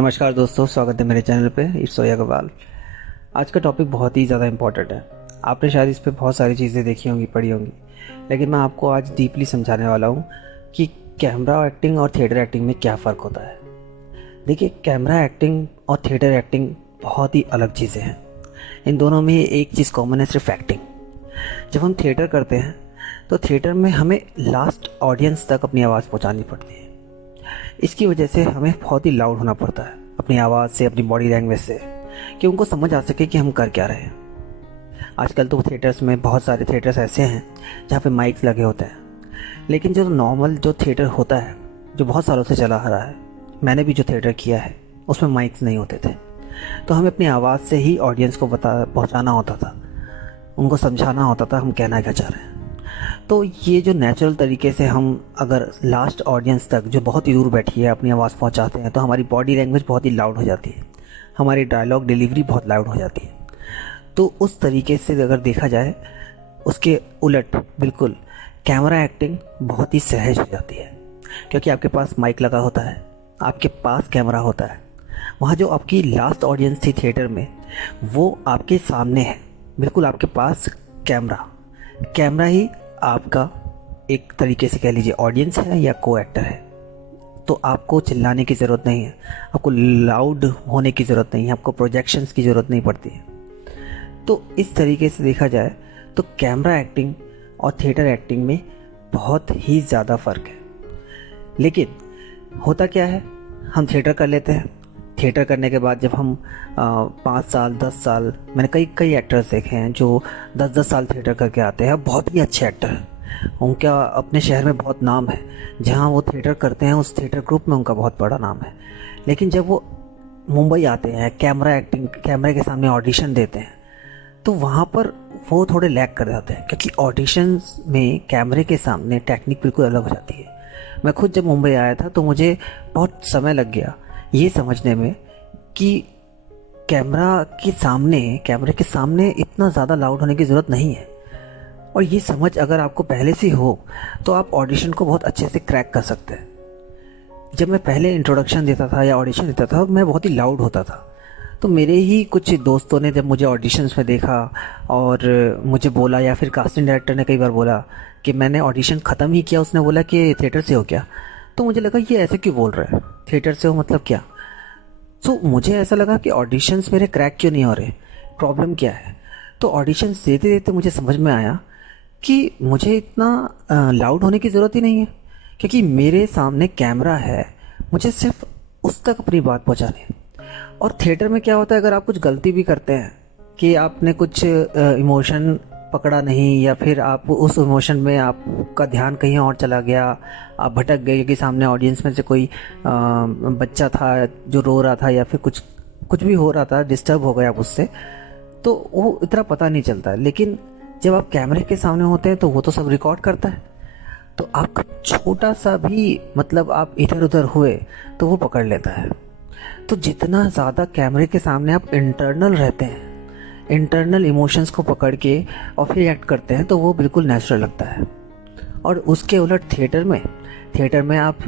नमस्कार दोस्तों, स्वागत है मेरे चैनल पे इट्स अग्रवाल। आज का टॉपिक बहुत ही ज़्यादा इम्पॉर्टेंट है। आपने शायद इस पे बहुत सारी चीज़ें देखी होंगी, पढ़ी होंगी, लेकिन मैं आपको आज डीपली समझाने वाला हूँ कि कैमरा एक्टिंग और थिएटर एक्टिंग में क्या फ़र्क होता है। देखिए, कैमरा एक्टिंग और थिएटर एक्टिंग बहुत ही अलग चीज़ें हैं। इन दोनों में एक चीज़ कॉमन है, सिर्फ एक्टिंग। जब हम थिएटर करते हैं तो थिएटर में हमें लास्ट ऑडियंस तक अपनी आवाज़ पहुँचानी पड़ती है। इसकी वजह से हमें बहुत ही लाउड होना पड़ता है अपनी आवाज़ से, अपनी बॉडी लैंग्वेज से, कि उनको समझ आ सके कि हम कर क्या रहे हैं। आजकल तो थिएटर्स में बहुत सारे थिएटर्स ऐसे हैं जहाँ पे माइक्स लगे होते हैं, लेकिन जो नॉर्मल जो थिएटर होता है, जो बहुत सालों से चला आ रहा है, मैंने भी जो थिएटर किया है उसमें माइक्स नहीं होते थे। तो हमें अपनी आवाज़ से ही ऑडियंस को पहुँचाना होता था, उनको समझाना होता था हम कहना क्या चाह रहे हैं। तो ये जो नेचुरल तरीके से हम अगर लास्ट ऑडियंस तक जो बहुत ही दूर बैठी है अपनी आवाज़ पहुंचाते हैं, तो हमारी बॉडी लैंग्वेज बहुत ही लाउड हो जाती है, हमारी डायलॉग डिलीवरी बहुत लाउड हो जाती है। तो उस तरीके से अगर देखा जाए, उसके उलट बिल्कुल कैमरा एक्टिंग बहुत ही सहज हो जाती है, क्योंकि आपके पास माइक लगा होता है, आपके पास कैमरा होता है। वहाँ जो आपकी लास्ट ऑडियंस थी थिएटर में, वो आपके सामने है, बिल्कुल आपके पास कैमरा ही आपका एक तरीके से कह लीजिए ऑडियंस है या को एक्टर है। तो आपको चिल्लाने की ज़रूरत नहीं है, आपको लाउड होने की ज़रूरत नहीं है, आपको प्रोजेक्शंस की ज़रूरत नहीं पड़ती है। तो इस तरीके से देखा जाए तो कैमरा एक्टिंग और थिएटर एक्टिंग में बहुत ही ज़्यादा फ़र्क है। लेकिन होता क्या है, हम थिएटर कर लेते हैं। थिएटर करने के बाद जब हम 5 साल 10 साल, मैंने कई एक्टर्स देखे हैं जो 10-10 साल थिएटर करके आते हैं, बहुत ही अच्छे एक्टर हैं, उनका अपने शहर में बहुत नाम है, जहाँ वो थिएटर करते हैं उस थिएटर ग्रुप में उनका बहुत बड़ा नाम है। लेकिन जब वो मुंबई आते हैं, कैमरे के सामने ऑडिशन देते हैं, तो वहाँ पर वो थोड़े लैग कर जाते हैं, क्योंकि ऑडिशंस में कैमरे के सामने टेक्निक बिल्कुल अलग हो जाती है। मैं खुद जब मुंबई आया था तो मुझे बहुत समय लग गया ये समझने में कि कैमरे के सामने इतना ज़्यादा लाउड होने की ज़रूरत नहीं है। और ये समझ अगर आपको पहले से हो तो आप ऑडिशन को बहुत अच्छे से क्रैक कर सकते हैं। जब मैं पहले इंट्रोडक्शन देता था या ऑडिशन देता था, मैं बहुत ही लाउड होता था। तो मेरे ही कुछ दोस्तों ने जब मुझे ऑडिशंस में देखा और मुझे बोला, या फिर कास्टिंग डायरेक्टर ने कई बार बोला कि मैंने ऑडिशन ख़त्म ही किया, उसने बोला कि थिएटर से हो क्या, तो मुझे लगा ये ऐसे क्यों बोल रहा है, थिएटर से हो मतलब क्या। तो मुझे ऐसा लगा कि ऑडिशंस मेरे क्रैक क्यों नहीं हो रहे, प्रॉब्लम क्या है। तो ऑडिशंस देते देते मुझे समझ में आया कि मुझे इतना लाउड होने की ज़रूरत ही नहीं है, क्योंकि मेरे सामने कैमरा है, मुझे सिर्फ उस तक अपनी बात पहुंचानी है। और थिएटर में क्या होता है, अगर आप कुछ गलती भी करते हैं कि आपने कुछ इमोशन पकड़ा नहीं, या फिर आप उस इमोशन में आपका ध्यान कहीं और चला गया, आप भटक गए कि सामने ऑडियंस में से कोई बच्चा था जो रो रहा था, या फिर कुछ भी हो रहा था, डिस्टर्ब हो गए आप उससे, तो वो इतना पता नहीं चलता है। लेकिन जब आप कैमरे के सामने होते हैं तो वो तो सब रिकॉर्ड करता है, तो आपका छोटा सा भी मतलब आप इधर उधर हुए तो वो पकड़ लेता है। तो जितना ज़्यादा कैमरे के सामने आप इंटरनल रहते हैं, इंटरनल इमोशंस को पकड़ के और फिर एक्ट करते हैं, तो वो बिल्कुल नेचुरल लगता है। और उसके उलट थिएटर में आप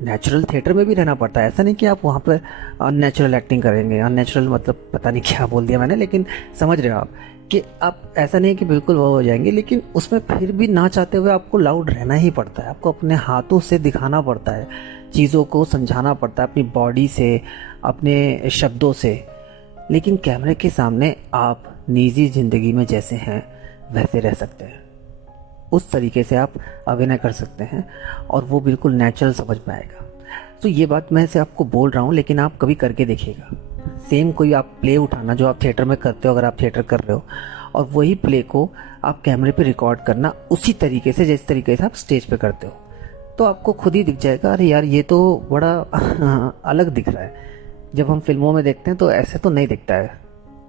नेचुरल थिएटर में भी रहना पड़ता है। ऐसा नहीं कि आप वहाँ पर अननेचुरल एक्टिंग करेंगे, अननेचुरल मतलब पता नहीं क्या बोल दिया मैंने, लेकिन समझ रहे हो आप कि आप ऐसा नहीं है कि बिल्कुल वो हो जाएंगे, लेकिन उसमें फिर भी ना चाहते हुए आपको लाउड रहना ही पड़ता है। आपको अपने हाथों से दिखाना पड़ता है, चीज़ों को समझाना पड़ता है अपनी बॉडी से, अपने शब्दों से। लेकिन कैमरे के सामने आप निजी ज़िंदगी में जैसे हैं वैसे रह सकते हैं, उस तरीके से आप अभिनय कर सकते हैं और वो बिल्कुल नेचुरल समझ में आएगा। तो ये बात मैं से आपको बोल रहा हूँ, लेकिन आप कभी करके देखिएगा। सेम कोई आप प्ले उठाना जो आप थिएटर में करते हो, अगर आप थिएटर कर रहे हो, और वही प्ले को आप कैमरे पे रिकॉर्ड करना उसी तरीके से जिस तरीके से आप स्टेज पे करते हो, तो आपको खुद ही दिख जाएगा, अरे यार ये तो बड़ा अलग दिख रहा है। जब हम फिल्मों में देखते हैं तो ऐसे तो नहीं दिखता है,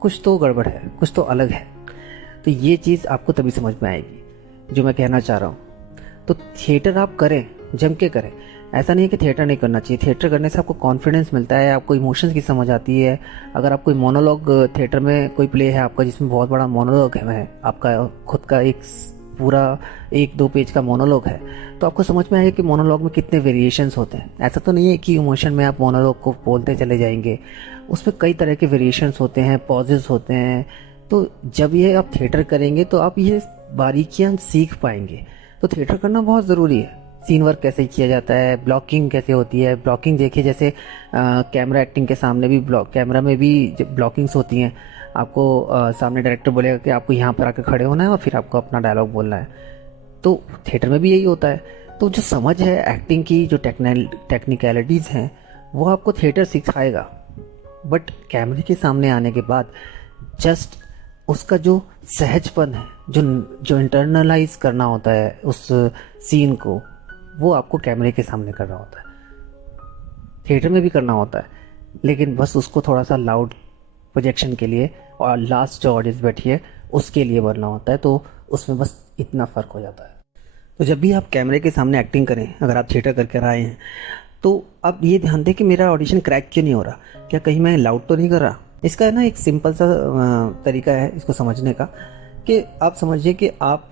कुछ तो गड़बड़ है, कुछ तो अलग है। तो ये चीज़ आपको तभी समझ में आएगी जो मैं कहना चाह रहा हूँ। तो थिएटर आप करें, जम के करें। ऐसा नहीं है कि थिएटर नहीं करना चाहिए, थिएटर करने से आपको कॉन्फिडेंस मिलता है, आपको इमोशंस की समझ आती है। अगर आप कोई मोनोलॉग, थिएटर में कोई प्ले है आपका जिसमें बहुत बड़ा मोनोलॉग है, आपका खुद का एक पूरा 1-2 पेज का मोनोलॉग है, तो आपको समझ में आएगा कि मोनोलॉग में कितने वेरिएशंस होते हैं। ऐसा तो नहीं है कि इमोशन में आप मोनोलॉग को बोलते चले जाएंगे, उसमें कई तरह के वेरिएशंस होते हैं, पॉजेज होते हैं। तो जब ये आप थिएटर करेंगे तो आप ये बारीकियां सीख पाएंगे। तो थिएटर करना बहुत ज़रूरी है। सीन वर्क कैसे किया जाता है, ब्लॉकिंग कैसे होती है। ब्लॉकिंग देखिए, जैसे कैमरा एक्टिंग के सामने भी कैमरा में भी ब्लॉकिंग्स होती हैं। आपको सामने डायरेक्टर बोलेगा कि आपको यहाँ पर आकर खड़े होना है और फिर आपको अपना डायलॉग बोलना है। तो थिएटर में भी यही होता है। तो जो समझ है एक्टिंग की, जो टेक्निकलिटीज़ हैं, वो आपको थिएटर सिखाएगा। बट कैमरे के सामने आने के बाद जस्ट उसका जो सहजपन है, जो इंटरनलाइज करना होता है उस सीन को, वो आपको कैमरे के सामने करना होता है। थिएटर में भी करना होता है, लेकिन बस उसको थोड़ा सा लाउड प्रोजेक्शन के लिए और लास्ट जो ऑडियंस बैठी है उसके लिए बनना होता है। तो उसमें बस इतना फ़र्क हो जाता है। तो जब भी आप कैमरे के सामने एक्टिंग करें, अगर आप थिएटर करके आए हैं, तो आप ये ध्यान दें कि मेरा ऑडिशन क्रैक क्यों नहीं हो रहा, क्या कहीं मैं लाउड तो नहीं कर रहा। इसका ना एक सिंपल सा तरीका है इसको समझने का, कि आप समझिए कि आप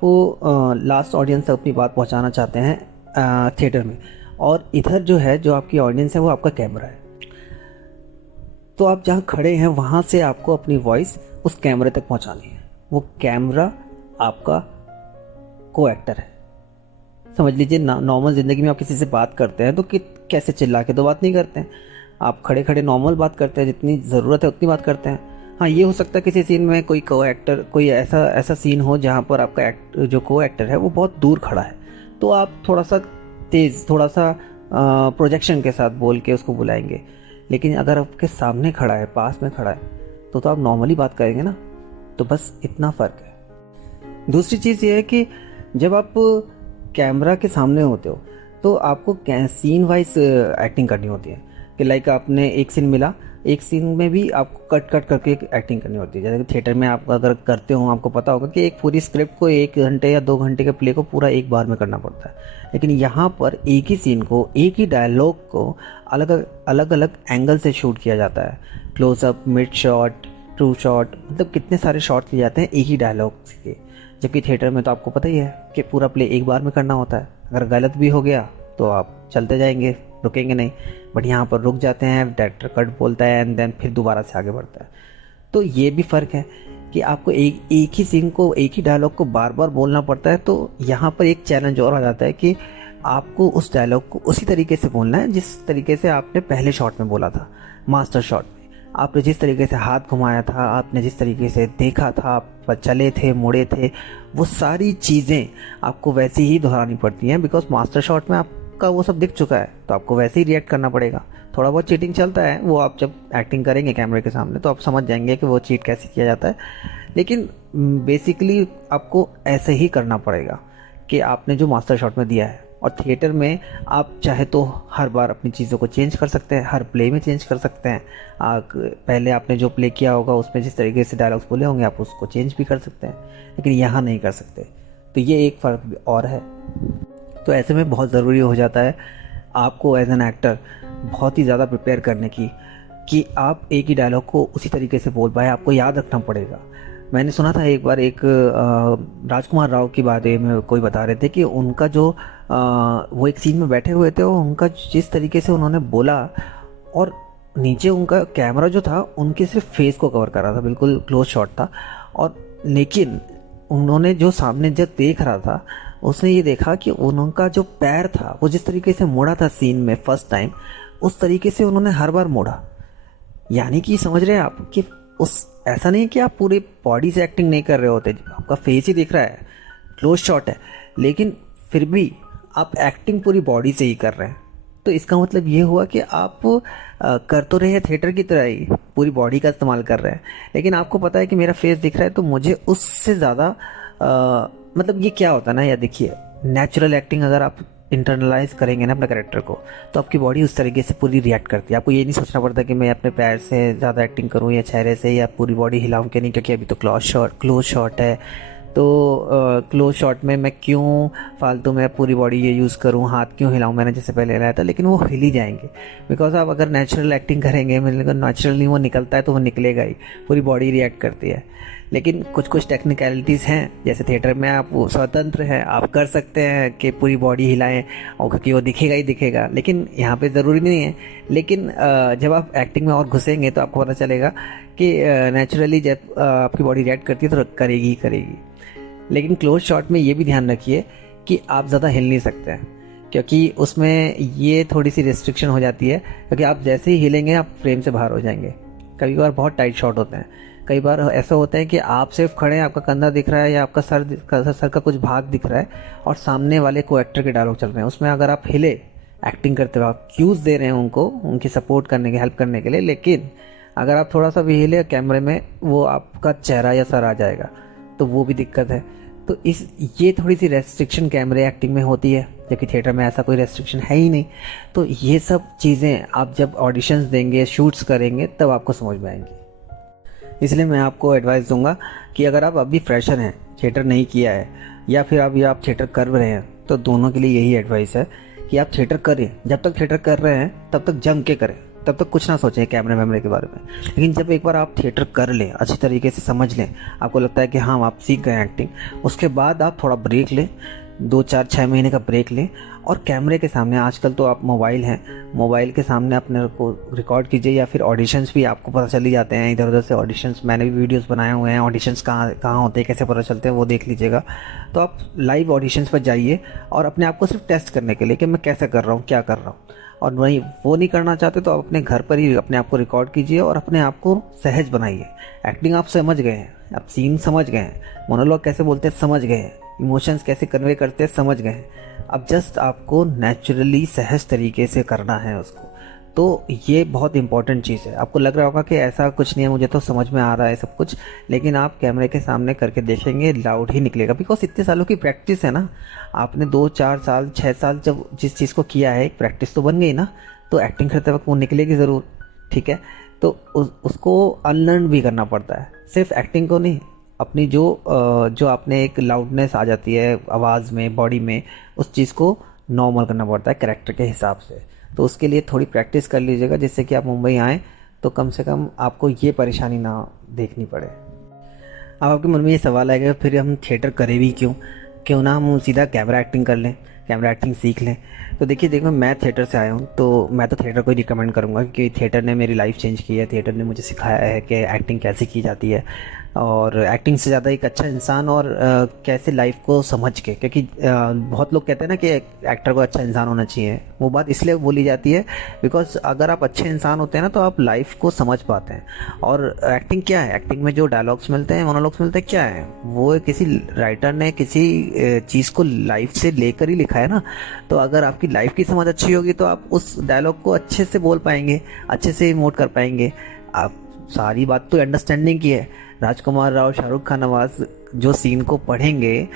लास्ट ऑडियंस तक अपनी बात पहुंचाना चाहते हैं थिएटर में, और इधर जो है, जो आपकी ऑडियंस है, वो आपका कैमरा है। तो आप जहाँ खड़े हैं वहाँ से आपको अपनी वॉइस उस कैमरे तक पहुँचानी है। वो कैमरा आपका को एक्टर है। समझ लीजिए, नॉर्मल ज़िंदगी में आप किसी से बात करते हैं तो कैसे चिल्ला के तो बात नहीं करते हैं, आप खड़े खड़े नॉर्मल बात करते हैं, जितनी ज़रूरत है उतनी बात करते हैं। हाँ, ये हो सकता है किसी सीन में कोई को एक्टर, कोई ऐसा सीन हो जहाँ पर आपका जो को एक्टर है वो बहुत दूर खड़ा है, तो आप थोड़ा सा तेज़, थोड़ा सा प्रोजेक्शन के साथ बोल के उसको बुलाएंगे। लेकिन अगर आपके सामने खड़ा है, पास में खड़ा है, तो आप नॉर्मली बात करेंगे ना। तो बस इतना फ़र्क है। दूसरी चीज़ ये है कि जब आप कैमरा के सामने होते हो तो आपको सीन वाइज एक्टिंग करनी होती है। कि लाइक आपने एक सीन मिला, एक सीन में भी आपको कट करके एक्टिंग करनी होती है। जैसे कि थिएटर में आप अगर करते हो, आपको पता होगा कि एक पूरी स्क्रिप्ट को 1 घंटे या 2 घंटे के प्ले को पूरा एक बार में करना पड़ता है। लेकिन यहाँ पर एक ही सीन को, एक ही डायलॉग को अलग अलग एंगल से शूट किया जाता है। Close up, mid shot, two shot, मतलब कितने सारे शॉट लिए जाते हैं एक ही डायलॉग के। जबकि थिएटर में तो आपको पता ही है कि पूरा प्ले एक बार में करना होता है। अगर गलत भी हो गया तो आप चलते जाएंगे, रुकेंगे नहीं। बट यहाँ पर रुक जाते हैं, डायरेक्टर कट बोलता है एंड देन फिर दोबारा से आगे बढ़ता है। तो ये भी फ़र्क है कि आपको एक ही सीन को, एक ही डायलॉग को बार बार बोलना पड़ता है। तो यहाँ पर एक चैलेंज और आ जाता है कि आपको उस डायलॉग को उसी तरीके से बोलना है जिस तरीके से आपने पहले शॉट में बोला था। मास्टर शॉट में आपने जिस तरीके से हाथ घुमाया था, आपने जिस तरीके से देखा था, आप चले थे, मुड़े थे, वो सारी चीज़ें आपको वैसे ही दोहरानी पड़ती हैं। बिकॉज मास्टर शॉट में आपका वो सब दिख चुका है, तो आपको वैसे ही रिएक्ट करना पड़ेगा। थोड़ा बहुत चीटिंग चलता है, वो आप जब एक्टिंग करेंगे कैमरे के सामने तो आप समझ जाएंगे कि वो चीट कैसे किया जाता है। लेकिन बेसिकली आपको ऐसे ही करना पड़ेगा कि आपने जो मास्टर शॉट में दिया है। और थिएटर में आप चाहे तो हर बार अपनी चीज़ों को चेंज कर सकते हैं, हर प्ले में चेंज कर सकते हैं। पहले आपने जो प्ले किया होगा उसमें जिस तरीके से डायलॉग्स बोले होंगे आप उसको चेंज भी कर सकते हैं, लेकिन यहाँ नहीं कर सकते। तो ये एक फ़र्क और है। तो ऐसे में बहुत ज़रूरी हो जाता है आपको एज एन एक्टर बहुत ही ज़्यादा प्रिपेयर करने की, कि आप एक ही डायलॉग को उसी तरीके से बोल पाए। आपको याद रखना पड़ेगा। मैंने सुना था एक बार, एक राजकुमार राव के बारे में कोई बता रहे थे कि उनका जो वो एक सीन में बैठे हुए थे और उनका जिस तरीके से उन्होंने बोला, और नीचे उनका कैमरा जो था उनके सिर्फ फेस को कवर कर रहा था, बिल्कुल क्लोज शॉट था। और लेकिन उन्होंने जो सामने जब देख रहा था उसने ये देखा कि उनका जो पैर था वो जिस तरीके से मुड़ा था सीन में फर्स्ट टाइम, उस तरीके से उन्होंने हर बार मोड़ा। यानी कि समझ रहे हैं आप कि ऐसा नहीं कि आप पूरी बॉडी से एक्टिंग नहीं कर रहे होते, आपका फेस ही दिख रहा है, क्लोज शॉट है, लेकिन फिर भी आप एक्टिंग पूरी बॉडी से ही कर रहे हैं। तो इसका मतलब ये हुआ कि आप कर तो रहे हैं थिएटर की तरह ही, पूरी बॉडी का इस्तेमाल कर रहे हैं, लेकिन आपको पता है कि मेरा फेस दिख रहा है तो मुझे उससे ज़्यादा मतलब ये क्या होता है ना यार, देखिए नेचुरल एक्टिंग अगर आप इंटरनलाइज करेंगे ना अपने कैरेक्टर को, तो आपकी बॉडी उस तरीके से पूरी रिएक्ट करती है। आपको ये नहीं सोचना पड़ता कि मैं अपने पैर से ज़्यादा एक्टिंग करूँ या चेहरे से या पूरी बॉडी हिलाऊं कि नहीं, क्योंकि अभी तो क्लोज शॉट है। तो क्लोज शॉट में मैं क्यों फालतू में पूरी बॉडी ये यूज़ करूँ, हाथ क्यों हिलाऊं, मैंने जैसे पहले हिलाया था, लेकिन वो हिल ही जाएंगे। बिकॉज आप अगर नेचुरल एक्टिंग करेंगे, मतलब नेचुरली वो निकलता है तो वो निकलेगा ही, पूरी बॉडी रिएक्ट करती है। लेकिन कुछ कुछ टेक्निकलिटीज़ हैं, जैसे थिएटर में आप वो स्वतंत्र हैं, आप कर सकते हैं कि पूरी बॉडी हिलाएं और क्योंकि वो दिखेगा ही दिखेगा, लेकिन यहाँ पे ज़रूरी नहीं है। लेकिन जब आप एक्टिंग में और घुसेंगे तो आपको पता चलेगा कि नेचुरली जब आपकी बॉडी रिएक्ट करती है तो करेगी ही करेगी। लेकिन क्लोज शॉट में ये भी ध्यान रखिए कि आप ज़्यादा हिल नहीं सकते हैं, क्योंकि उसमें ये थोड़ी सी रिस्ट्रिक्शन हो जाती है, क्योंकि आप जैसे ही हिलेंगे आप फ्रेम से बाहर हो जाएंगे। कभी कभार बहुत टाइट शॉट होते हैं, कई बार ऐसा होता है कि आप सिर्फ खड़े हैं, आपका कंधा दिख रहा है या आपका सर का कुछ भाग दिख रहा है और सामने वाले को एक्टर के डायलॉग चल रहे हैं। उसमें अगर आप हिले एक्टिंग करते हुए, आप क्यूज दे रहे हैं उनको, उनकी सपोर्ट करने के, हेल्प करने के लिए, लेकिन अगर आप थोड़ा सा भी हिले कैमरे में, वो आपका चेहरा या सर आ जाएगा, तो वो भी दिक्कत है। तो ये थोड़ी सी रेस्ट्रिक्शन कैमरे एक्टिंग में होती है, जबकि थिएटर में ऐसा कोई रेस्ट्रिक्शन है ही नहीं। तो ये सब चीज़ें आप जब ऑडिशंस देंगे, शूट्स करेंगे, तब आपको समझ में आएंगी। इसलिए मैं आपको एडवाइस दूंगा कि अगर आप अभी फ्रेशर हैं, थिएटर नहीं किया है, या फिर अभी आप थिएटर कर रहे हैं, तो दोनों के लिए यही एडवाइस है कि आप थिएटर करें। जब तक थिएटर कर रहे हैं तब तक जम के करें, तब तक कुछ ना सोचें कैमरे वैमरे के बारे में। लेकिन जब एक बार आप थिएटर कर लें, अच्छी तरीके से समझ लें, आपको लगता है कि हाँ आप सीख गए एक्टिंग, उसके बाद आप थोड़ा ब्रेक लें, 2-4-6 महीने का ब्रेक लें और कैमरे के सामने, आजकल तो आप मोबाइल हैं, मोबाइल के सामने अपने को रिकॉर्ड कीजिए, या फिर ऑडिशंस भी आपको पता चल ही जाते हैं इधर उधर से ऑडिशंस। मैंने भी वीडियोस बनाए हुए हैं, ऑडिशंस कहाँ कहाँ होते हैं, कैसे पता चलते हैं, वो देख लीजिएगा। तो आप लाइव ऑडिशंस पर जाइए और अपने आप को सिर्फ टेस्ट करने के लिए कि मैं कैसे कर रहा हूँ, क्या कर रहा हूँ। और वही वो नहीं करना चाहते तो आप अपने घर पर ही अपने आप को रिकॉर्ड कीजिए और अपने आप को सहज बनाइए। एक्टिंग आप समझ गए हैं, आप सीन समझ गए हैं, मोनोलॉग कैसे बोलते हैं समझ गए हैं, इमोशंस कैसे कन्वे करते हैं समझ गए हैं। अब जस्ट आपको नेचुरली सहज तरीके से करना है उसको। तो ये बहुत इंपॉर्टेंट चीज़ है। आपको लग रहा होगा कि ऐसा कुछ नहीं है, मुझे तो समझ में आ रहा है सब कुछ, लेकिन आप कैमरे के सामने करके देखेंगे लाउड ही निकलेगा, बिकॉज इतने सालों की प्रैक्टिस है ना। आपने 2-4 साल 6 साल जब जिस चीज़ को किया है, एक प्रैक्टिस तो बन गई ना, तो एक्टिंग करते वक्त वो निकलेगी ज़रूर। ठीक है, तो उसको अनलर्न भी करना पड़ता है, सिर्फ एक्टिंग को नहीं, अपनी जो आपने एक लाउडनेस आ जाती है आवाज़ में, बॉडी में, उस चीज़ को नॉर्मल करना पड़ता है कैरेक्टर के हिसाब से। तो उसके लिए थोड़ी प्रैक्टिस कर लीजिएगा, जिससे कि आप मुंबई आएँ तो कम से कम आपको ये परेशानी ना देखनी पड़े। अब आपके मन में ये सवाल आएगा फिर हम थिएटर करें भी क्यों ना हम सीधा कैमरा एक्टिंग कर लें, कैमरा एक्टिंग सीख लें। तो देखो मैं थिएटर से आया हूँ, तो मैं तो थिएटर को ही रिकमेंड करूँगा, क्योंकि थिएटर ने मेरी लाइफ चेंज की है। थिएटर ने मुझे सिखाया है कि एक्टिंग कैसे की जाती है, और एक्टिंग से ज़्यादा एक अच्छा इंसान और कैसे लाइफ को समझ के, क्योंकि बहुत लोग कहते हैं ना कि एक्टर को अच्छा इंसान होना चाहिए। वो बात इसलिए बोली जाती है बिकॉज अगर आप अच्छे इंसान होते हैं ना, तो आप लाइफ को समझ पाते हैं। और एक्टिंग क्या है, एक्टिंग में जो डायलॉग्स मिलते हैं, मोनोलॉग्स मिलते हैं, क्या है वो, किसी राइटर ने किसी चीज़ को लाइफ से लेकर ही लिखा है ना। तो अगर आपकी लाइफ की समझ अच्छी होगी तो आप उस डायलॉग को अच्छे से बोल पाएंगे, अच्छे से इमोट कर पाएंगे। आप सारी बात तो अंडरस्टैंडिंग की है। राजकुमार राव, शाहरुख खान, नवाज जो सीन को पढ़ेंगे,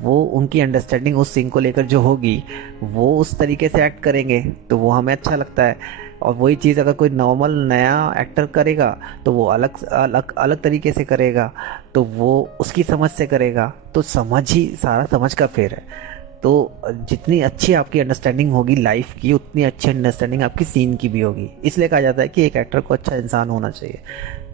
वो उनकी अंडरस्टैंडिंग उस सीन को लेकर जो होगी, वो उस तरीके से एक्ट करेंगे तो वो हमें अच्छा लगता है। और वही चीज़ अगर कोई नॉर्मल नया एक्टर करेगा तो वो अलग तरीके से करेगा, तो वो उसकी समझ से करेगा। तो समझ ही सारा समझ का फेर है। तो जितनी अच्छी आपकी अंडरस्टैंडिंग होगी लाइफ की, उतनी अच्छी अंडरस्टैंडिंग आपकी सीन की भी होगी। इसलिए कहा जाता है कि एक एक्टर को अच्छा इंसान होना चाहिए,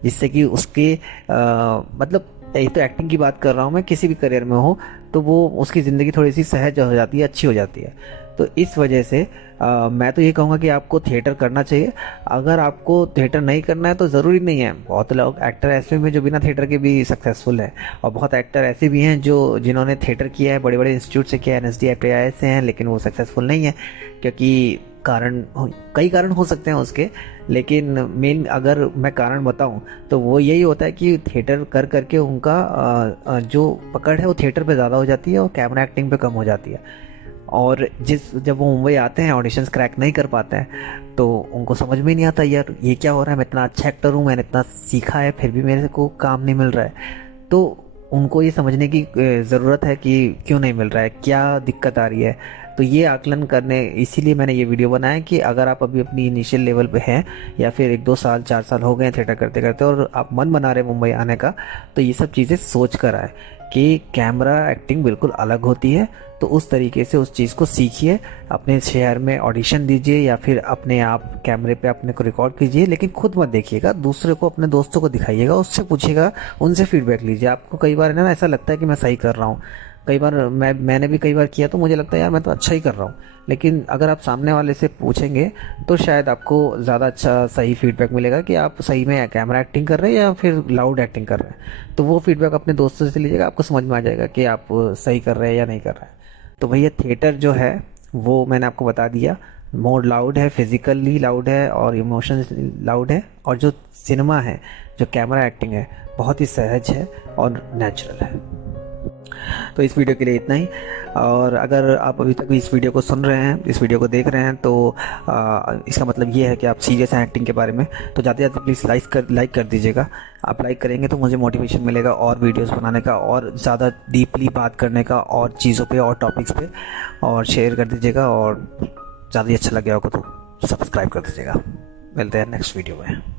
जिससे कि उसके मतलब यही तो एक्टिंग की बात कर रहा हूँ मैं, किसी भी करियर में हो तो वो उसकी ज़िंदगी थोड़ी सी सहज हो जाती है, अच्छी हो जाती है। तो इस वजह से मैं तो ये कहूँगा कि आपको थिएटर करना चाहिए। अगर आपको थिएटर नहीं करना है तो ज़रूरी नहीं है, बहुत लोग एक्टर ऐसे भी जो बिना थिएटर के भी सक्सेसफुल है, और बहुत एक्टर ऐसे भी हैं जिन्होंने थिएटर किया है, बड़े बड़े इंस्टीट्यूट से किया है, NSD IIT से हैं, लेकिन वो सक्सेसफुल नहीं है, क्योंकि कई कारण हो सकते हैं उसके। लेकिन मेन अगर मैं कारण बताऊं तो वो यही होता है कि थिएटर कर करके उनका जो पकड़ है वो थिएटर पे ज़्यादा हो जाती है और कैमरा एक्टिंग पे कम हो जाती है। और जब वो मुंबई आते हैं, ऑडिशंस क्रैक नहीं कर पाते हैं, तो उनको समझ में नहीं आता यार ये क्या हो रहा है, मैं इतना अच्छा एक्टर हूँ, मैंने इतना सीखा है, फिर भी मेरे को काम नहीं मिल रहा है। तो उनको ये समझने की ज़रूरत है कि क्यों नहीं मिल रहा है, क्या दिक्कत आ रही है। तो ये आकलन करने इसीलिए मैंने ये वीडियो बनाया कि अगर आप अभी अपनी इनिशियल लेवल पे हैं या फिर 1-2 साल 4 साल हो गए थिएटर करते करते और आप मन बना रहे मुंबई आने का, तो ये सब चीज़ें सोच कर आए कि कैमरा एक्टिंग बिल्कुल अलग होती है। तो उस तरीके से उस चीज़ को सीखिए, अपने शहर में ऑडिशन दीजिए या फिर अपने आप कैमरे पे अपने को रिकॉर्ड कीजिए, लेकिन खुद मत देखिएगा, दूसरे को अपने दोस्तों को दिखाइएगा, उससे पूछिएगा, उनसे फीडबैक लीजिए। आपको कई बार है ना ऐसा लगता है कि मैं सही कर रहा हूँ, कई बार मैंने भी कई बार किया तो मुझे लगता है यार मैं तो अच्छा ही कर रहा हूँ, लेकिन अगर आप सामने वाले से पूछेंगे तो शायद आपको ज़्यादा अच्छा सही फीडबैक मिलेगा कि आप सही में कैमरा एक्टिंग कर रहे हैं या फिर लाउड एक्टिंग कर रहे हैं। तो वो फीडबैक अपने दोस्तों से लीजिएगा, आपको समझ में आ जाएगा कि आप सही कर रहे हैं या नहीं कर रहे हैं। तो भैया थिएटर जो है वो मैंने आपको बता दिया, मोर लाउड है, फिजिकली लाउड है और इमोशन लाउड है, और जो सिनेमा है, जो कैमरा एक्टिंग है, बहुत ही सहज है और नेचुरल है। तो इस वीडियो के लिए इतना ही। और अगर आप अभी तक इस वीडियो को सुन रहे हैं, इस वीडियो को देख रहे हैं, तो इसका मतलब ये है कि आप सीरियस हैं एक्टिंग के बारे में। तो जाते जाते प्लीज़ लाइक कर दीजिएगा। आप लाइक करेंगे तो मुझे मोटिवेशन मिलेगा और वीडियोस बनाने का, और ज़्यादा डीपली बात करने का, और चीज़ों पे और टॉपिक्स पे, और शेयर कर दीजिएगा, और ज़्यादा ही अच्छा लगे होगा तो सब्सक्राइब कर दीजिएगा। मिलते हैं नेक्स्ट वीडियो में।